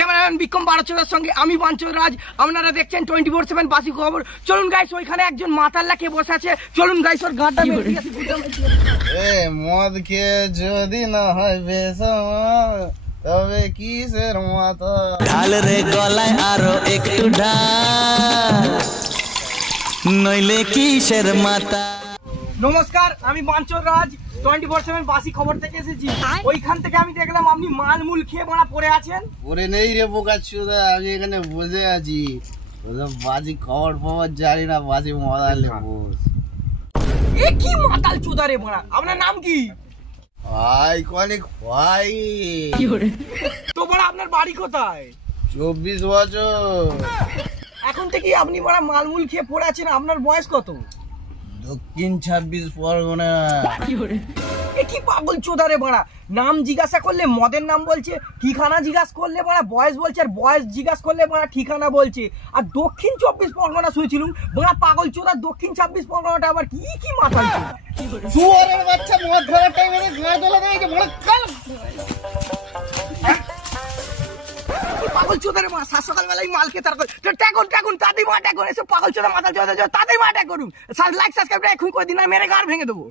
Cameraman Vikram বারোচোদার সঙ্গে আমি বাঞ্চদ রাজ। আপনারা দেখছেন 24/7 বাসি খবর। চলুন গাইস, ওইখানে একজন মাতাল্লা কে বসে আছে, চলুন গাইস ওর গাঁটটা মেরে আসি। মদ খেয়ে যদি না হয় বেসম তবে কিসের মাথা ঢাল রে গলায় আরো একটু ঢাল, নইলে কিসের মাথা। নমস্কার, আমি বাঞ্চদ রাজ 24/7 বাসি খবর থেকে এসেছি। ওইখান থেকে আমি দেখলাম আপনি মালমুল খেয়ে মারা পড়ে আছেন। ওরে নেই রে বোকা চোদা, আমি এখানে বসে আছি। ওসব বাজি খবর ফবর জানি না, বাজি মজা লেবুস। এ কি মাতাল চোদা রে মারা, আপনার নাম কি? ভাই কনিক ভাই। তো বড় আপনার বাড়ি কোথায়? 24 বছর। এখন থেকে আপনি বড় মালমুল খেয়ে পড়ে আছেন, আপনার বয়স কত? দক্ষিণ 26 পরগনা। এ কি পাগল চোদা রে বড়া, নাম জিজ্ঞাসা করলে মদের নাম বলছে, ঠিকানা জিজ্ঞাসা করলে বড়া বয়স বলছে, আর বয়স জিজ্ঞাসা করলে বড়া ঠিকানা বলছে। আর দক্ষিণ 24 পরগনা শুয়েছিলুম বড়া পাগল চোদা, দক্ষিণ 26 পরগনাটা আবার কি কি মাতাল চোদা। শুয়োরের বাচ্চা মদ ধরার টাইমে গায়ে তোলা দেয় যে বড় কাল। পাগল চোদা রে মা, সকাল বেলায় মাল খেয়ে তার ট্যাগুন তাদের মা ট্যাগুন, এসব পাগল চোদা মাতাল চোদা তাদের মা ট্যাগ করুন। লাইক সাবস্ক্রাইব এখন করে দিন, মেরে গাড় ভেঙে দেবো।